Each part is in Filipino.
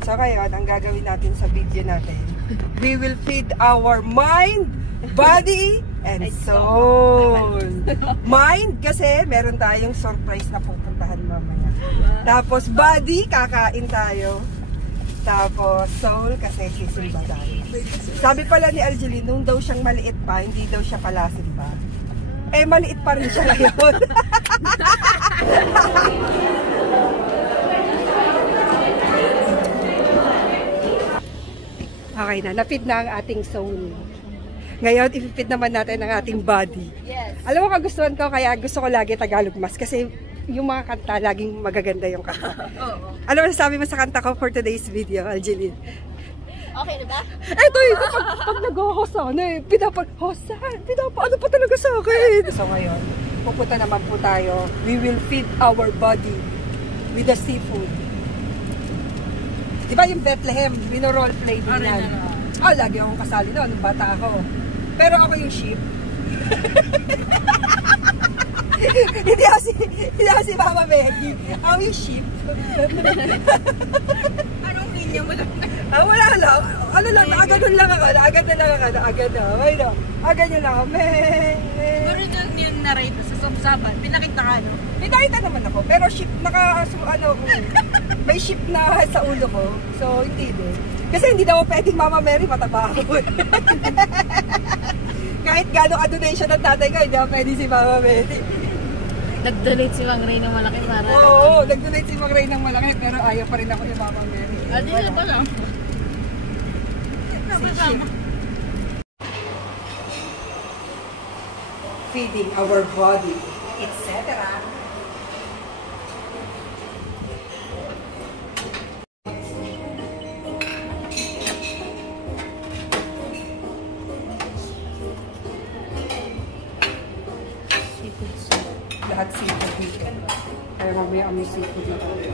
So ngayon, ang gagawin natin sa video natin, we will feed our mind, body, and soul. Mind kasi meron tayong surprise na pupuntahan mamaya. Tapos body, kakain tayo. Tapos soul kasi sisimba tayo. Sabi pala ni Algeline, nung daw siyang maliit pa, hindi daw siya pala simba. Eh, maliit pa rin siya ngayon. Okay na, na-feed na ang ating soul. Ngayon, i-feed naman natin ang ating body. Yes. Alam mo, kagustuhan ko, kaya gusto ko lagi Tagalog mas. Kasi yung mga kanta, laging magaganda yung kanta. Ano masasabi mo sa kanta ko for today's video, Algeline? Okay na ba? Eto yun, pag nag-host ako, ano pa talaga sa akin? So ngayon, pupunta naman po tayo. We will feed our body with the seafood. Diba yung Bethlehem, role-play din yan. Oh, lagi akong kasali doon, nung bata ako. Pero ako yung sheep. Hindi ako si Mama Maggie. Ako yung sheep. Anong linya mo lang? Wala lang. Ano lang, agad lang ako. Agad na. Ay no. Agad nyo lang ako. Siguro yung narrate sa sabsaban. Pinakita ka, no? Pinakita naman ako. Pero sheep, may sheep na sa ulo ko. So, hindi din. Kasi hindi na ako pwedeng Mama Mary, mataba ako. Kahit gano'ng donation ng tatay ko, hindi ako pwede si Mama Mary. Nag-donate si Mang Ray ng malaki para... Oo, nag-donate si Mang Ray ng malaki, pero ayaw pa rin ako yung Mama Mary. Di na ba lang? Feeding our body, etc. Lahat seafood dito. Kaya mamaya kami seafood na tayo.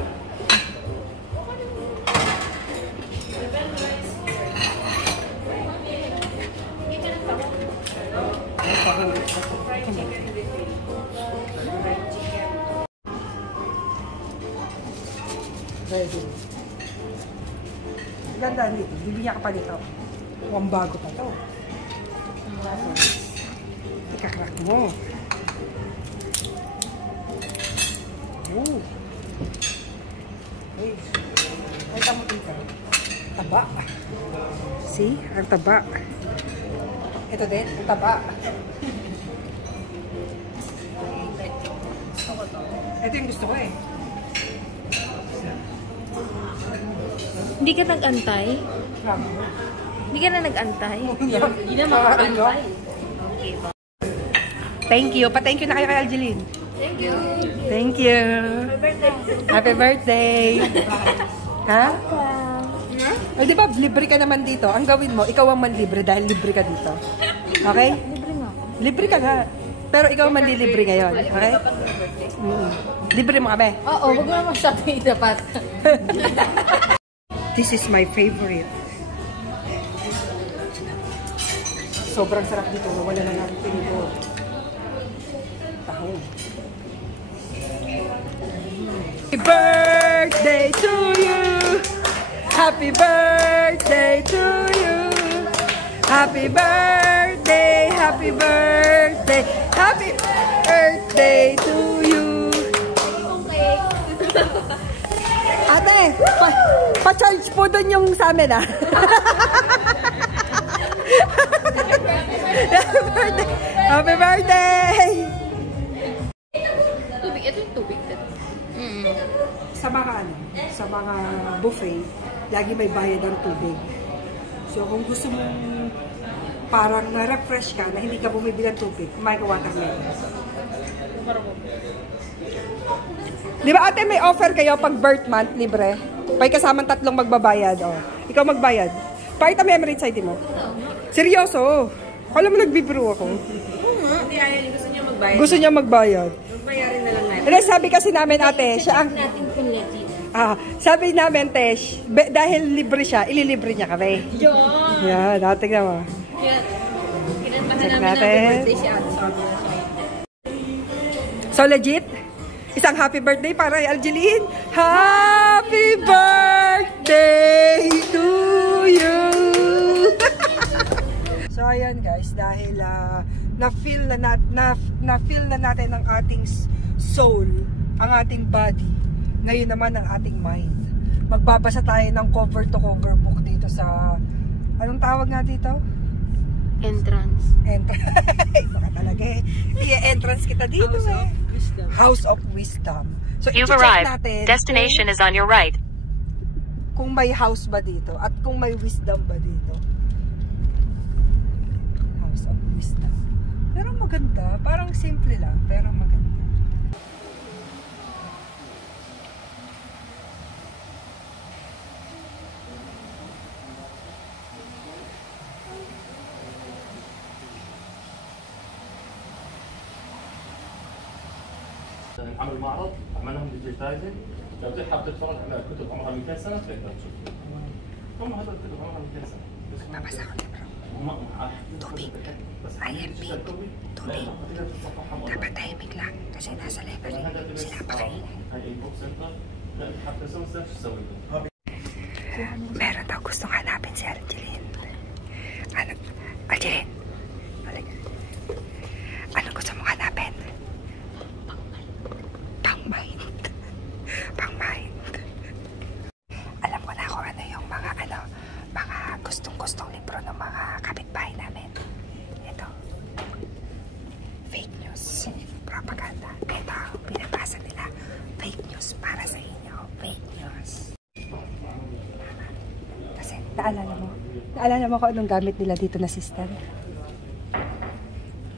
Ready. Ganda nito. Bibigyan ka pa nito. Mukhang bago pa to. Ikakrak mo. Ooh. Ay. Ay, tamo dito. Taba. See? Ang taba. Ito din, ang taba. Ito yung gusto ko eh. Hindi ka nag-antay? Hindi ka na nag-antay? Hindi na makakantay. Okay ba? Thank you. Pa-thank you na kayo kay Algeline. Thank you. Thank you. Happy birthday. Ha? Ay, di ba, libre ka naman dito. Ang gawin mo, ikaw ang manlibre dahil libre ka dito. Okay? Libre nga. Libre ka nga. Pero ikaw ang manlilibre ngayon. Okay? Libre mo kami. Oo, wag mo naman shopping dapat. This is my favorite. Sobrang sarap dito. Wala na natin pinito. Taho. Happy birthday to you. Happy birthday to you. Happy birthday, happy birthday, happy birthday to you. Ate, pa-charge po doon yung sa amin ah. Happy birthday! Happy birthday! Tubig, ito yung tubig. Sa mga buffet, lagi may bayad ang tubig. So kung gusto mong parang na-refresh ka na hindi ka bumibili ng tubig, kumain ka watermelon. Di ba ate, may offer kayo pag birth month, libre? May kasamang 3 magbabayad. Oh. Ikaw magbayad. Pakita mo Emirates ID mo. Seryoso. Alam mo, nagbibiro ako. Hindi, gusto niya magbayad. Gusto niya magbayad. Magbayarin na lang natin. And sabi kasi namin ate, siya ang... natin kung legit. Sabi namin, Tesh, dahil libre siya, ililibre niya kami. Yun! Yan, natin naman. Kinantahan namin na birthday si Ate. So legit, isang happy birthday para kay Algeline. Happy birthday yan guys dahil na-feel na natin ang ating soul, ang ating body, ngayon naman ang ating mind. Magbabasa tayo ng cover to cover book dito sa, anong tawag nga dito? Entrance. Baka talaga eh. I-entrance kita dito House of Wisdom. So, you've arrived. Destination is on your right. Kung may house ba dito at kung may wisdom ba dito. House of Wisdom. Pero maganda. Parang simple lang, pero maganda. عمل معرض عملناهم ديجيتايزنج لو تحب تتفرج على كتب عمرها 200 سنه تقدر تشوف هم هذول الكتب عمرها 200 سنه بس ما بس Tubig. IMP. Tubig. Dapat tahimik lang kasi nasa library. Sila pa kayo. Meron daw gustong hanapin si Angeline. Angeline. Ano gusto mong hanapin? Pang-mind. Alam ko na kung ano yung mga gustong-gustong libro ng mga kapitbahay namin. Ito. Fake news. Propaganda. Ito, binabasa nila. Fake news para sa inyo. Fake news. Kasi, naalala mo kung anong gamit nila dito na system?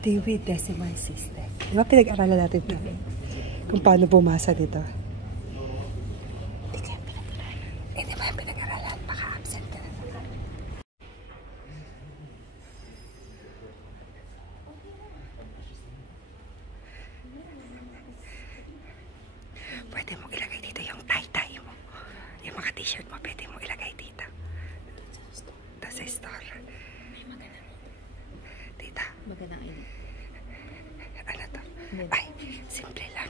Dewey Decimal System. Di ba pinag-aralan natin ito? Kung paano bumasa dito? Hindi ba yung pinag-aralan? Baka absent ka na naman. Pwede mo ilagay dito yung tie-tie mo. Yung mga t-shirt mo, pwede mo ilagay dito. Ito sa store. Dito. Magandang idea. Ano to? Ay, simple lang.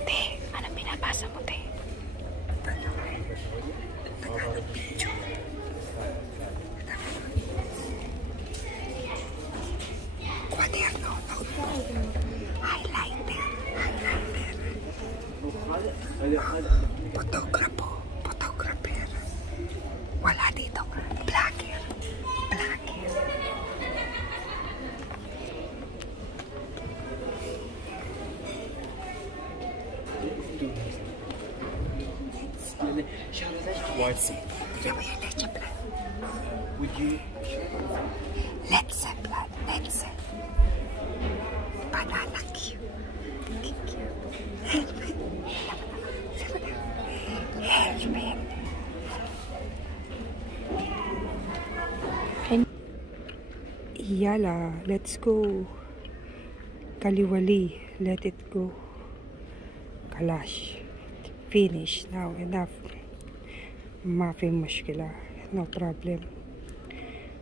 Te, anong binabasa mo, te? Tagalog video. Quaderno, notebook. Highlighter. Photographer. Wala dito. Blogger. Let's banana cute. Iyala, let's go. Kaliwali, let it go. Kalash, finish now, enough. Mafi mushkila, no problem.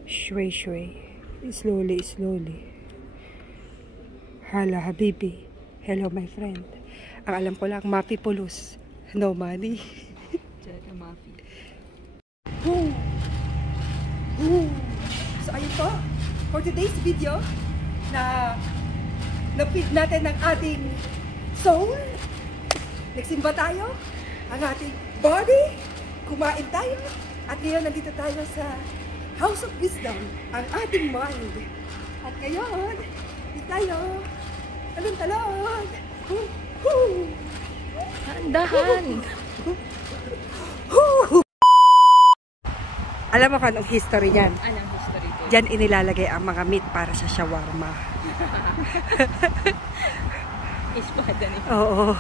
Shway, slowly. Hala, habibi. Hello, my friend. Ang alam ko lang, mafi pulos. No money. Mafi. So, ayun po. For today's video, na-feed natin ang ating soul. Nagsimba tayo. Ang ating body. Kumain tayo. At ngayon, nandito tayo sa House of Wisdom. Ang ating mind. At ngayon, dito tayo. Talon-talon. Dahan. Alam mo ka anong history niyan? Anong history to? Diyan inilalagay ang mga meat para sa shawarma. Espada ni. Oo.